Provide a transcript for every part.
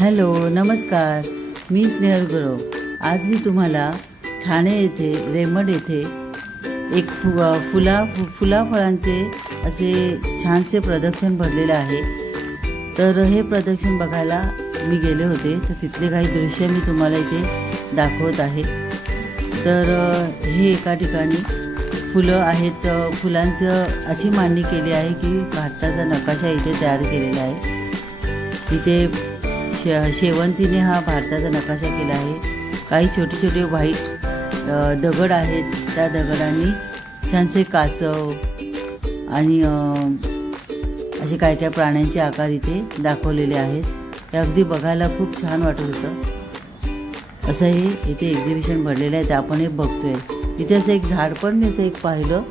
Hello नमस्कार, मी स्नेहल गुरव। आज मी तुम्हाला ठाणे येथे रेमंड येथे एक फुलाफळांचे असे छानसे प्रदर्शन भरलेले आहे। तर हे प्रदर्शन बघायला मी गेले होते, तर तिथले काही दृश्य मी तुम्हाला इथे दाखवत आहे। तर हे एका ठिकाणी फुलं आहेत, फुलांचं अशी मांडणी केली आहे की भारताचा नकाशा इथे तयार केलेला आहे। इथे शेवंतीने हा भारताचा नकाशा केला आहे। काही छोटे छोटे व्हाईट दगड आहेत, त्या दगडांनी छानसे कासव आणि असे काय काय प्राण्यांचे आकार इथे दाखवलेले आहेत। हे अगदी बघायला खूप छान वाटत होतं। असं हे इथे एक्झिबिशन भरलेलं आहे, ते आपण हे बघतोय। इथे असं एक झाड पण मी असं एक पाहिलं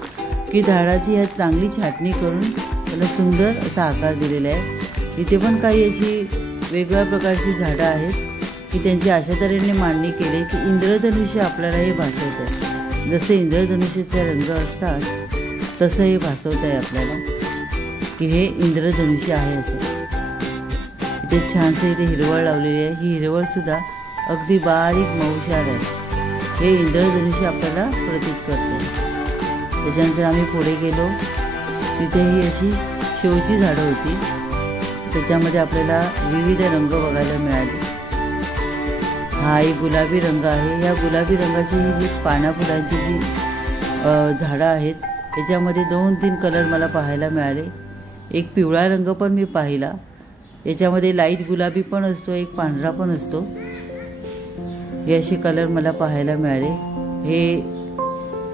की झाडाची ह्या चांगली छाटणी करून त्याला सुंदर असा आकार दिलेला आहे। इथे पण काही अशी वेगवेगळ्या प्रकारची झाडं आहेत की त्यांची अशा तऱ्हेने मांडणी केली की इंद्रधनुष्य आपल्याला हे भासवत आहे। जसे इंद्रधनुष्याचे रंग असतात तसं हे भासवत आहे आपल्याला की हे इंद्रधनुष्य आहे असं। इथे छानसे इथे हिरवळ लावलेली आहे, ही हिरवळसुद्धा अगदी बारीक मऊशार आहे। हे इंद्रधनुष्य आपल्याला प्रतीत करते। त्याच्यानंतर आम्ही पुढे गेलो, तिथे ही अशी शोची झाडं होती, त्याच्यामध्ये आपल्याला विविध रंग बघायला मिळाले। हा एक गुलाबी रंग आहे। या गुलाबी रंगाची ही जी पाना फुलांची जी झाडं आहेत याच्यामध्ये 2-3 कलर मला पाहायला मिळाले। एक पिवळा रंग पण मी पाहिला, याच्यामध्ये लाईट गुलाबी पण असतो, एक पांढरा पण असतो। हे असे कलर मला पाहायला मिळाले। हे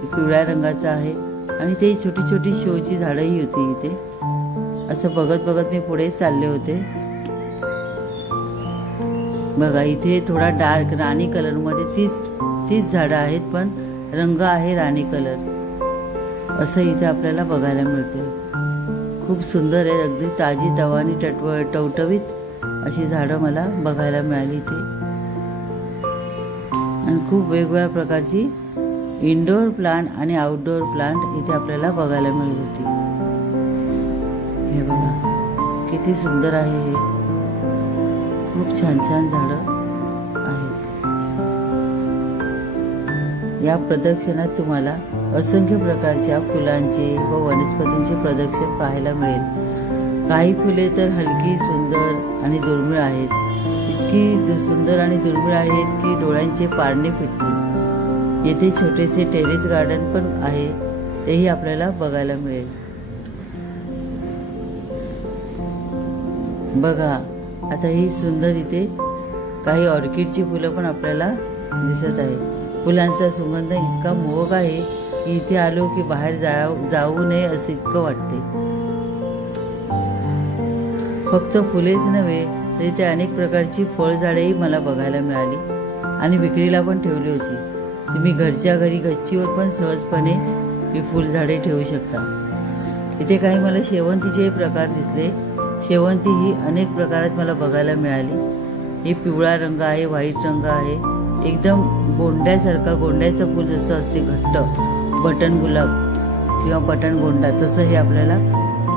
पिवळ्या रंगाचं आहे आणि ते छोटी छोटी शोची झाडंही होती इथे। असं बघत बघत मी पुढे चालले होते। बघा इथे थोडा डार्क राणी कलरमध्ये तीच झाडं आहेत, पण रंग आहे राणी कलर। असं इथे आपल्याला बघायला मिळते। खूप सुंदर आहे, अगदी ताजी तवानी टवटवीत अशी झाडं मला बघायला मिळाली इथे। आणि खूप वेगवेगळ्या प्रकारची इनडोअर प्लांट आणि आउटडोअर प्लांट इथे आपल्याला बघायला मिळत होती। हे बघा किती सुंदर आहे, हे खूप छान छान झाडं आहेत। या प्रदर्शनात तुम्हाला असंख्य प्रकारच्या फुलांचे व वनस्पतींचे प्रदर्शन पाहायला मिळेल। काही फुले तर हलकी सुंदर आणि दुर्मिळ आहेत, इतकी सुंदर आणि दुर्मिळ आहेत की डोळ्यांचे पारणे फिटतील। येथे छोटेसे टेरेस गार्डन पण आहे, तेही आपल्याला बघायला मिळेल। बघा आता ही सुंदर इथे काही ऑर्किडची फुलं पण आपल्याला दिसत आहे। फुलांचा सुगंध इतका मोहक आहे की इथे आलो की बाहेर जाऊ नये असं इतकं वाटते। फक्त फुलेच नव्हे तर इथे अनेक प्रकारची फळझाडेही मला बघायला मिळाली आणि विक्रीला पण ठेवली होती। तुम्ही घरच्या घरी गच्चीवर पण सहजपणे ही फुलझाडे ठेवू शकता। इथे काही मला शेवंतीचे प्रकार दिसले। शेवंती ही अनेक प्रकारात मला बघायला मिळाली। हे पिवळा रंग आहे, व्हाईट रंग आहे, एकदम गोंड्यासारखा, गोंड्याचं फूल जसं असते घट्ट, बटन गुलाब किंवा बटन गोंडा, तसं हे आपल्याला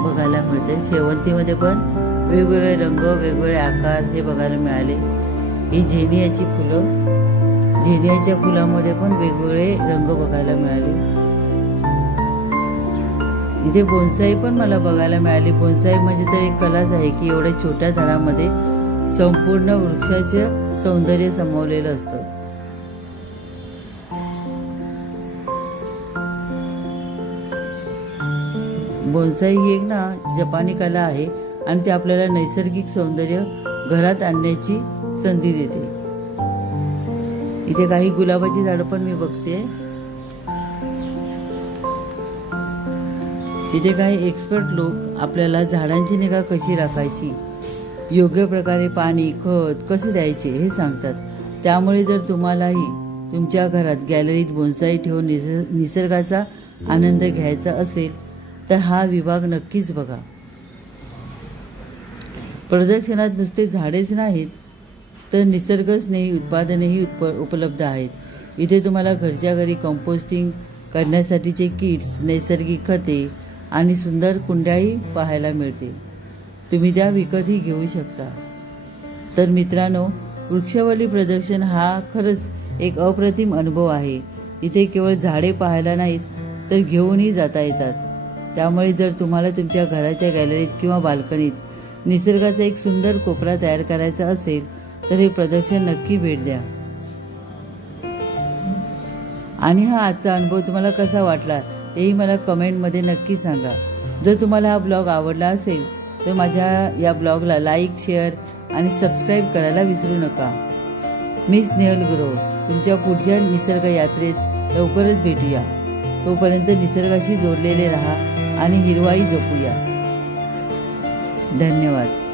बघायला मिळते। शेवंतीमध्ये पण वेगवेगळे रंग, वेगवेगळे आकार हे बघायला मिळाले। ही झेनियाची फुलं, झेनियाच्या फुलामध्ये पण वेगवेगळे रंग बघायला मिळाले। इथे बोन्साई पण मला बघायला मिळाली। बोन्साई म्हणजे तर एक कलाच आहे की एवढ्या छोट्या झाडामध्ये संपूर्ण वृक्षाचे सौंदर्य सामावलेलं असतं। बोन्साई ही एक जपानी कला आहे आणि ते आपल्याला नैसर्गिक सौंदर्य घरात आणण्याची संधी देते। इथे काही गुलाबाची झाडं पण मी बघते। इथे काही एक्सपर्ट लोक आपल्याला झाडांची निगा कशी राखायची, योग्य प्रकारे पाणी, खत कसे द्यायचे हे सांगतात। त्यामुळे जर तुम्हालाही तुमच्या घरात गॅलरीत बोन्साई ठेवून निसर्गाचा आनंद घ्यायचा असेल तर हा विभाग नक्कीच बघा। प्रदर्शनात नुसते झाडेच नाहीत तर निसर्गस्नेही उत्पादनेही उपलब्ध आहेत। इथे तुम्हाला घरच्या घरी कंपोस्टिंग करण्यासाठीचे किट्स, नैसर्गिक खते आणि सुंदर कुंड्याही पाहायला मिळते। तुम्ही त्या विकतही घेऊ शकता। तर मित्रांनो, वृक्षवल्ली प्रदर्शन हा खरंच एक अप्रतिम अनुभव आहे। इथे केवळ झाडे पाहायला नाहीत तर घेऊनही जाता येतात। त्यामुळे जर तुम्हाला तुमच्या घराच्या गॅलरीत किंवा बाल्कनीत निसर्गाचा एक सुंदर कोपरा तयार करायचा असेल तर हे प्रदर्शन नक्की भेट द्या। आणि हा आजचा अनुभव तुम्हाला कसा वाटला तेही मला कमेंटमध्ये नक्की सांगा। जर तुम्हाला हा ब्लॉग आवडला असेल तर माझ्या या ब्लॉगला लाईक, शेअर आणि सबस्क्राईब करायला विसरू नका। मी स्नेहल गुरव तुमच्या पुढच्या निसर्ग यात्रेत लवकरच भेटूया। तोपर्यंत निसर्गाशी जोडलेले रहा आणि हिरवाई जपूया। धन्यवाद।